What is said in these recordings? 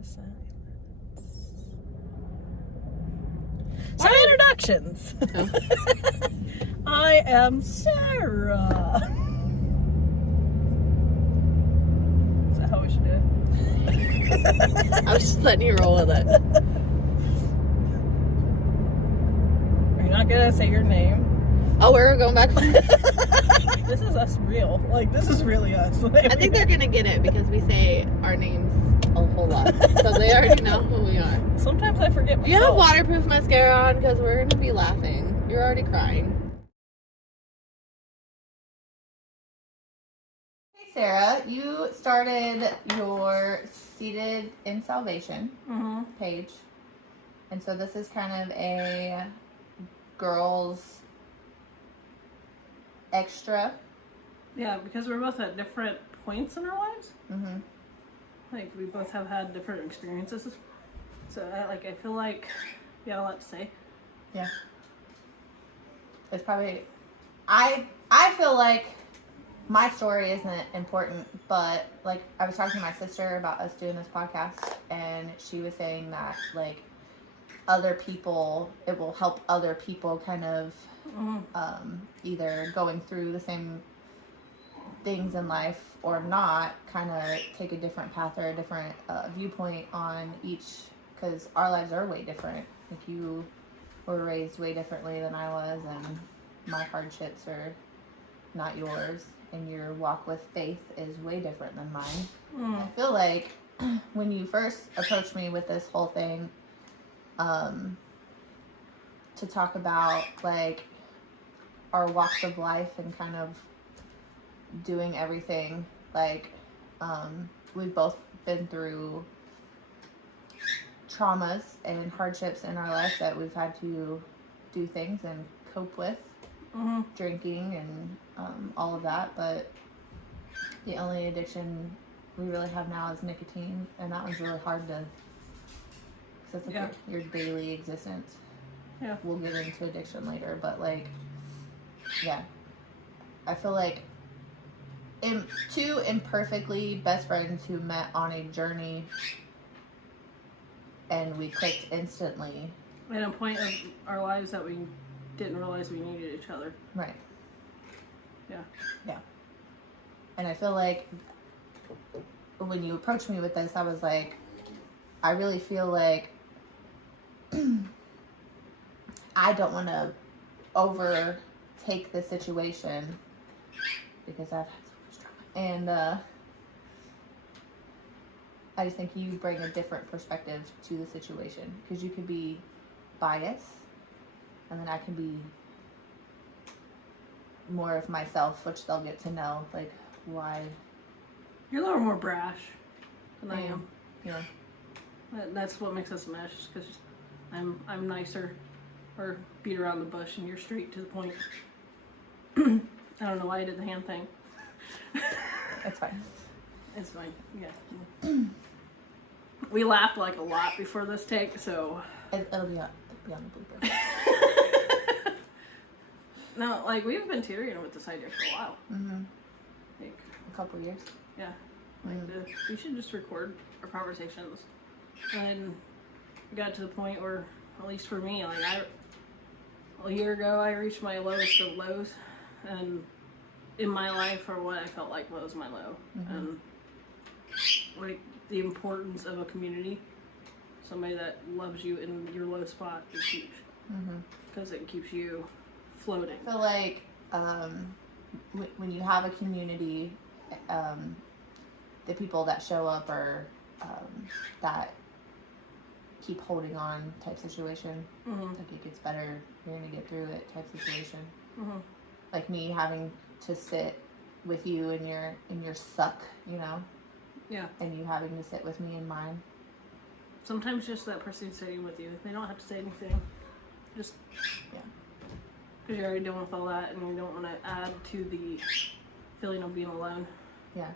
the silence. So, introductions. Oh. I am Sarah. Is that how we should do it? I was just letting you roll with it. Are you not gonna say your name? Oh, we're going back. This is us real. Like, this is really us. I think they're gonna get it because we say our names a whole lot, so they already know who we are. Sometimes I forget myself. You have waterproof mascara on because we're gonna be laughing. You're already crying. Hey Sarah, you started your Seated in Salvation page, and so this is kind of a girls extra. Yeah, because we're both at different points in our lives. Mm-hmm. Like, we both have had different experiences. So, I feel like we have a lot to say. Yeah. It's probably... I feel like my story isn't important, but, like, I was talking to my sister about us doing this podcast, and she was saying that, like, other people, it will help other people kind of either going through the same things in life or not, kind of take a different path or a different viewpoint on each, because our lives are way different. Like, you were raised way differently than I was, and my hardships are not yours, and your walk with faith is way different than mine. I feel like when you first approached me with this whole thing, to talk about, like, our walks of life and kind of doing everything, like, we've both been through traumas and hardships in our life that we've had to do things and cope with, drinking and all of that, but the only addiction we really have now is nicotine, and that one's really hard to, because it's like your daily existence. Yeah. We'll get into addiction later, but, like, yeah, I feel like two imperfectly best friends who met on a journey and we clicked instantly. At a point of our lives that we didn't realize we needed each other. Right. Yeah. Yeah. And I feel like when you approached me with this, I was like, I really feel like I don't want to overtake the situation because I've had so much trauma. And I just think you bring a different perspective to the situation, because you could be biased and then I can be more of myself, which they'll get to know, like, why. You're a little more brash than I am. Yeah. That's what makes us mesh, because I'm nicer, or beat around the bush, and you're straight to the point. I don't know why I did the hand thing. It's fine. It's fine. Yeah. We laughed like a lot before this take, so It'll be on the blooper. No, like, we've been tearing with this idea for a while. Like, A couple years. yeah. Like, we should just record our conversations. And we got to the point where, at least for me, like, a year ago, I reached my lowest of lows, and in my life, or what I felt like was my low, and like, the importance of a community, somebody that loves you in your low spot, is huge, because it keeps you floating. I feel like when you have a community, the people that show up are that keep holding on type situation. Like, it gets better, you're gonna get through it type situation. Like me having to sit with you in your suck, you know? Yeah. And you having to sit with me in mine. Sometimes just that person sitting with you, they don't have to say anything. Just, because you're already dealing with all that, and you don't want to add to the feeling of being alone. Yeah.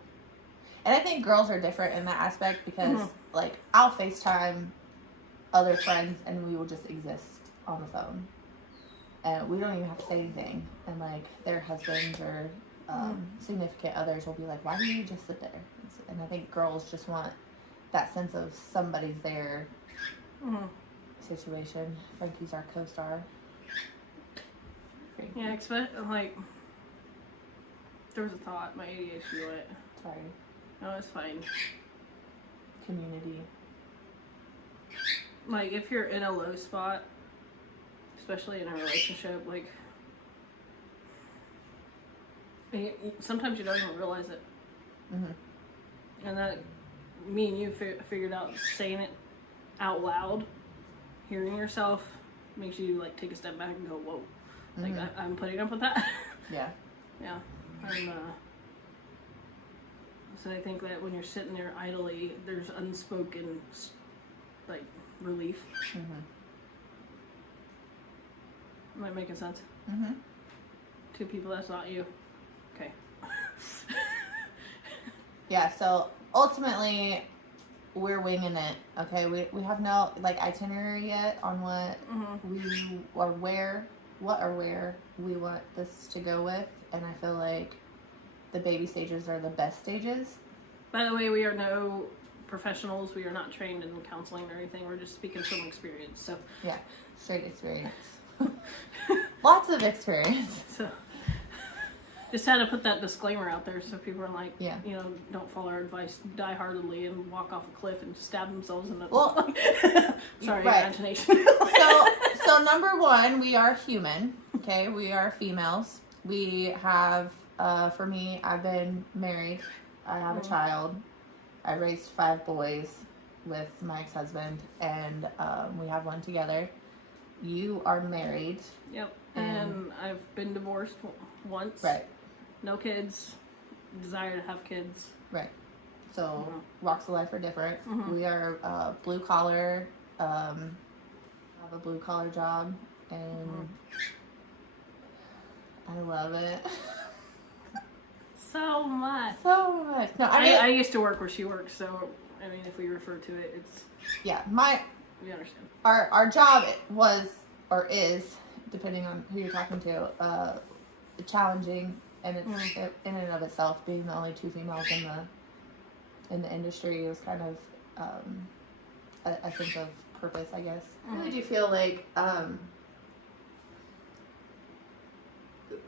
And I think girls are different in that aspect, because like, I'll FaceTime other friends and we will just exist on the phone. And we don't even have to say anything. And, like, their husbands or significant others will be like, why do you just sit there? And I think girls just want that sense of somebody's there Mm-hmm. situation. Frankie's our co-star. Frankie. Yeah, expect like there was a thought. My ADHD went. Sorry. No, it's fine. Community. Like if you're in a low spot, especially in a relationship, like sometimes you don't even realize it. Mm-hmm. And that me and you figured out saying it out loud, hearing yourself, makes you like take a step back and go, whoa. Like I'm putting up with that. Yeah. Yeah. So I think that when you're sitting there idly, there's unspoken like relief. Mm-hmm. Am I making sense? Mm-hmm. Two people, that's not you. Okay. Yeah, so ultimately we're winging it. Okay, we have no like itinerary yet on what we or where we want this to go with, and I feel like the baby stages are the best stages. By the way, we are no professionals. We are not trained in counseling or anything. We're just speaking from experience. So yeah, straight experience. Lots of experience. So just had to put that disclaimer out there so people are like, yeah, you know, don't follow our advice, die heartedly and walk off a cliff and stab themselves in the sorry, imagination. so number one, we are human. Okay, we are females. We have for me, I've been married. I have a child. I raised 5 boys with my ex-husband, and we have one together. You are married. Yep. And I've been divorced once. Right. No kids. Desire to have kids. Right. So walks of life are different. We are blue collar. Have a blue collar job, and I love it. So much. So much. No, I used to work where she works, so I mean, if we refer to it, it's we understand. Our job was or is, depending on who you're talking to, challenging, and it's in and of itself, being the only 2 females in the industry, was kind of a sense of purpose, I guess. I really do feel like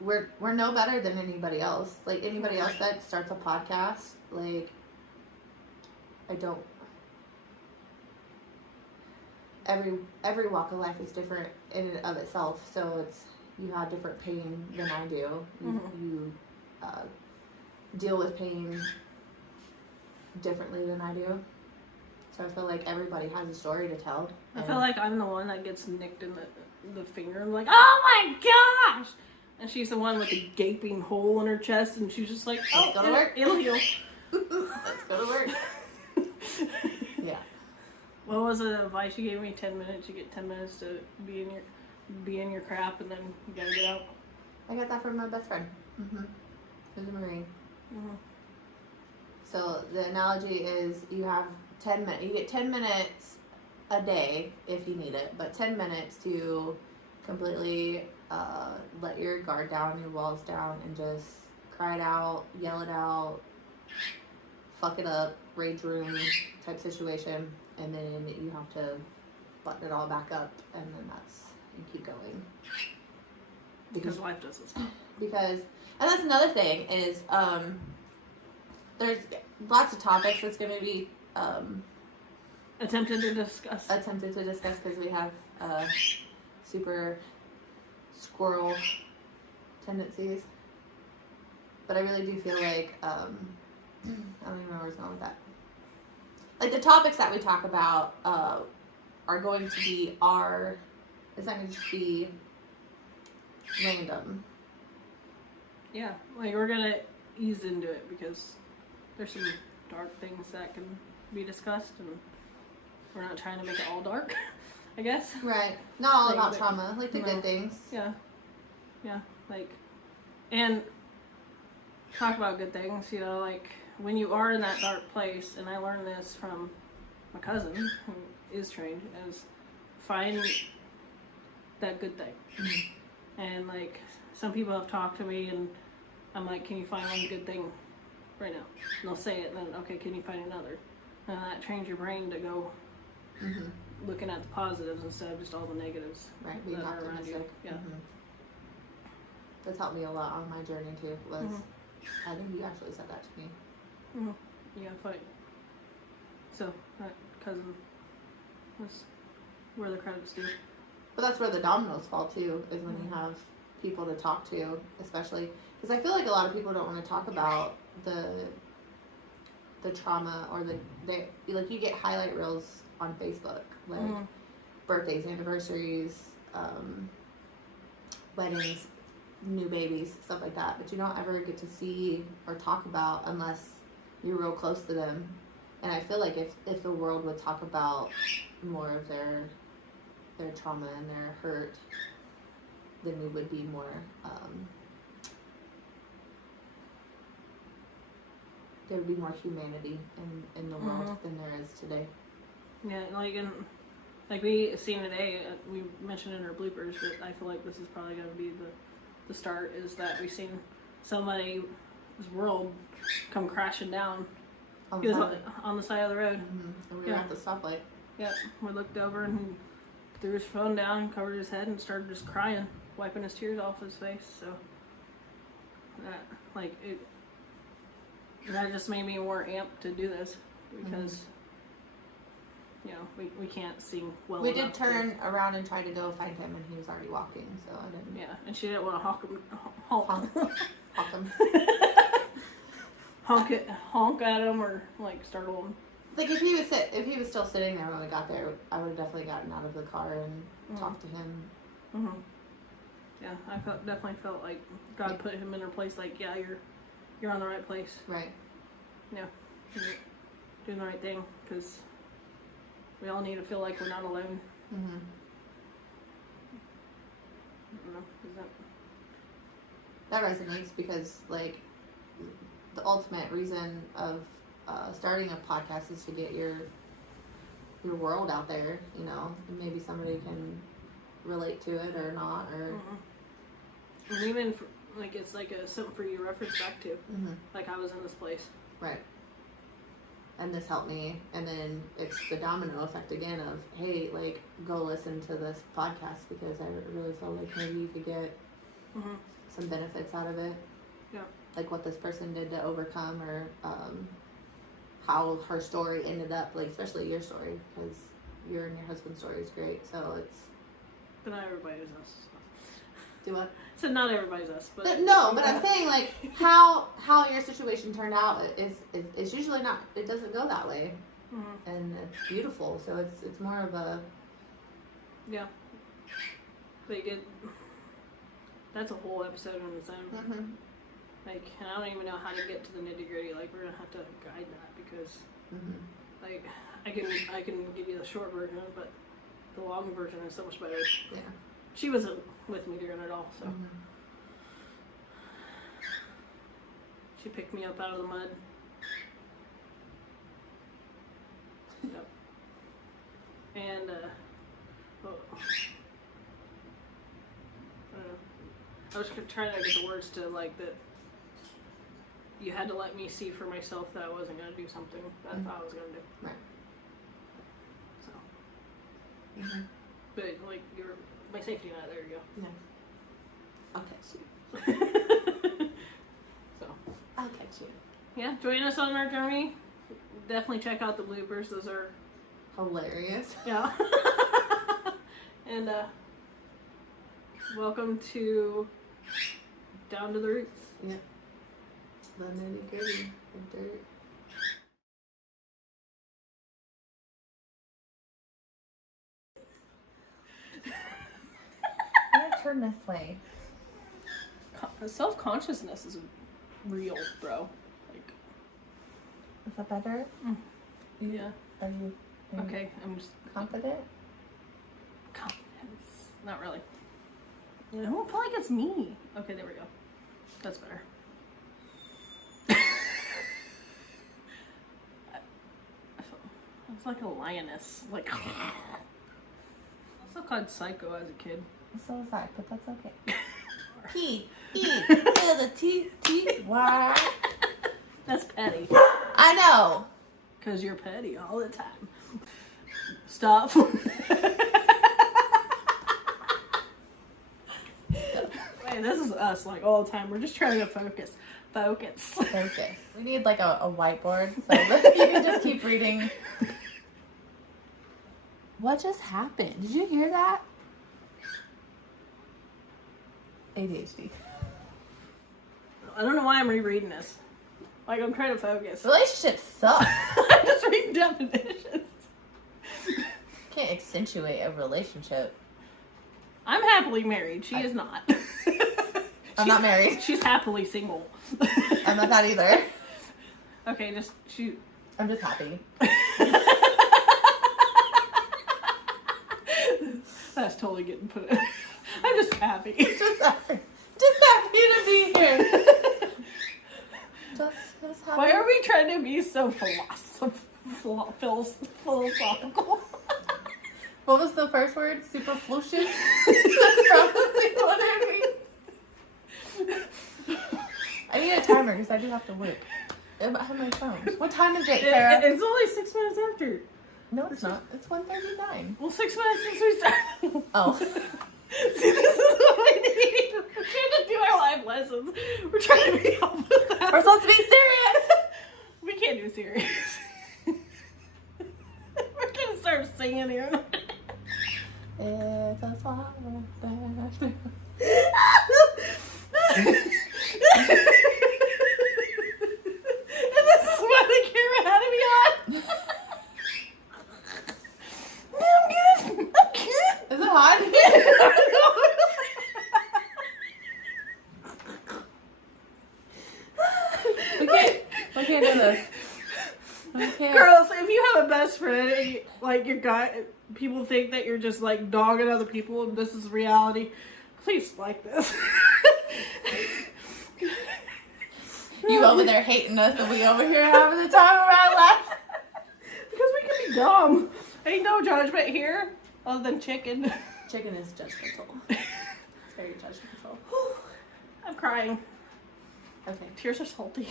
we're no better than anybody else. Like anybody else that starts a podcast, like every walk of life is different in and of itself. So it's, you have different pain than I do. You deal with pain differently than I do. So I feel like everybody has a story to tell. I feel like I'm the one that gets nicked in the finger. I'm like, oh my gosh! And she's the one with the gaping hole in her chest, and she's just like, oh, go to work. It'll heal. Let's go to work. Yeah. What was the advice you gave me? 10 minutes. You get 10 minutes to be in your crap, and then you gotta get out. I got that from my best friend. Who's a Marine. So the analogy is you have 10 minutes. You get 10 minutes a day if you need it, but 10 minutes to completely let your guard down, your walls down, and just cry it out, yell it out, fuck it up, rage room type situation, and then you have to button it all back up, and then you keep going. Because life doesn't stop. And that's another thing is, there's lots of topics that's going to be attempted to discuss because we have super squirrel tendencies. But I really do feel like I don't even know where it's going with that. Like the topics that we talk about are going to be it's not going to just be random. Yeah, like we're gonna ease into it because there's some dark things that can be discussed, and we're not trying to make it all dark, I guess. Right. Not all about trauma, like the good things. Yeah. Yeah, like, and talk about good things, you know, like when you are in that dark place, and I learned this from my cousin who is trained, is find that good thing. And like some people have talked to me, and I'm like, can you find one good thing right now? And they'll say it, and then okay, can you find another? And that trains your brain to go looking at the positives instead of just all the negatives. Right, being that are around you. optimistic. Yeah. That's helped me a lot on my journey too. I think you actually said that to me. Yeah, fight. So that cousin was where the credit's due. But that's where the dominoes fall too, is when you have people to talk to, especially because I feel like a lot of people don't want to talk about the trauma or they like you get highlight reels on Facebook, like birthdays, anniversaries, weddings, new babies, stuff like that. But you don't ever get to see or talk about unless you're real close to them. And I feel like if the world would talk about more of their trauma and their hurt, then we would be more there would be more humanity in the world than there is today. Yeah, like we seen today, we mentioned in our bloopers, but I feel like this is probably going to be the start, is that we've seen somebody's world come crashing down. On He was on the side of the road. And we were at the stoplight. Yep. We looked over and he threw his phone down, covered his head, and started just crying, wiping his tears off his face. So that just made me more amped to do this because we can't see well. We did turn around and try to go find him, and he was already walking, so I didn't. Yeah, and she didn't want to honk at him or like startle him. Like if he was still sitting there when we got there, I would have definitely gotten out of the car and talked to him. Yeah, I definitely felt like God put him in her place. Like, yeah, you're on the right place. Right. Yeah, you're doing the right thing, because we all need to feel like we're not alone. I don't know. That resonates because like the ultimate reason of starting a podcast is to get your world out there, and maybe somebody can relate to it or not, or and even it's like something for you to reference back to. Like, I was in this place, right, and this helped me, and then it's the domino effect again of, hey, like, go listen to this podcast because I really feel like maybe you could get some benefits out of it. Yeah, like what this person did to overcome, or how her story ended up, like, especially your story, because your and your husband's story is great. So it's. But not everybody is us. Do what? So not everybody's us, but I'm saying, like, how your situation turned out is usually not. It doesn't go that way, and it's beautiful. So it's more of a. Yeah. They get. That's a whole episode on its own. Like, and I don't even know how to get to the nitty gritty. Like, we're gonna have to guide that because, like, I can give you the short version, but the long version is so much better. Yeah. She wasn't with me during it all, so she picked me up out of the mud. Yep. And I don't know. I was trying to get the words to, like, that. You had to let me see for myself that I wasn't going to do something that I thought I was going to do. Right. So. But, like, you're my safety net. There you go. Yeah. I'll catch you. So. I'll catch you. Yeah, join us on our journey. Definitely check out the bloopers. Those are hilarious. Yeah. And welcome to Down to the Roots. Yeah. The nitty gritty of dirt. I'm gonna turn this way. Self-consciousness is real, bro. Like, is that better? Yeah. Are you okay? I'm just confident. Confidence, not really. I don't feel like it's me. Okay, there we go. That's better. It's like a lioness. Like, I also called psycho as a kid. So was I, but that's okay. The T-Y. That's petty. I know. Because you're petty all the time. Stop. Wait, this is us like all the time. We're just trying to focus. Focus. We need like a whiteboard so that you can just keep reading. What just happened? Did you hear that? ADHD. I don't know why I'm rereading this. Like, I'm trying to focus. Relationships suck. I'm just reading definitions. Can't accentuate a relationship. I'm happily married. She is not. I'm not married. She's happily single. I'm not that either. Okay, just shoot. I'm just happy. That's totally getting put in. I'm just happy. Just happy to be here. Just happy. Why are we trying to be so philosophical? What was the first word? Superfluous? That's probably what I mean. I need a timer because I do have to work. I have my phone. What time is it, Sarah? It's only 6 minutes after. No, it's not. It's 1:39. Well, 6 minutes since we started. Oh. See, this is what we need. We're trying to do our live lessons. We're trying to be helpful with that. We're supposed to be serious. We can't do serious. We're gonna start singing here. It's a flower birthday. And this is why the camera had to be on. I'm good. Is it hot? We can't do this. We can't. Girls, if you have a best friend and you, like your guy, people think that you're just like dogging other people and this is reality, please like this. You over there hating us and we over here having the time of our life. Because we can be dumb. Ain't no judgment here other than chicken. Chicken is judgmental. It's very judgmental. I'm crying. Okay. Tears are salty.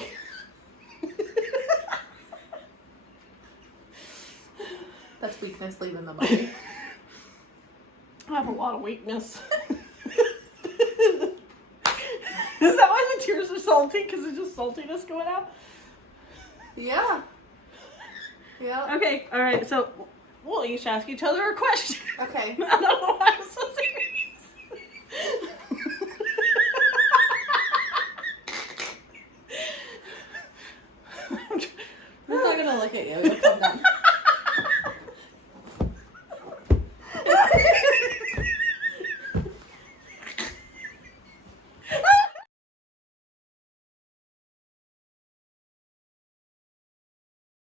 That's weakness leaving the body. I have a lot of weakness. Is that why the tears are salty? Because it's just saltiness going out? Yeah. Yeah. Okay, alright, so we'll each ask each other a question. Okay. I don't know why I'm so serious. I'm not gonna look at you. You'll calm down.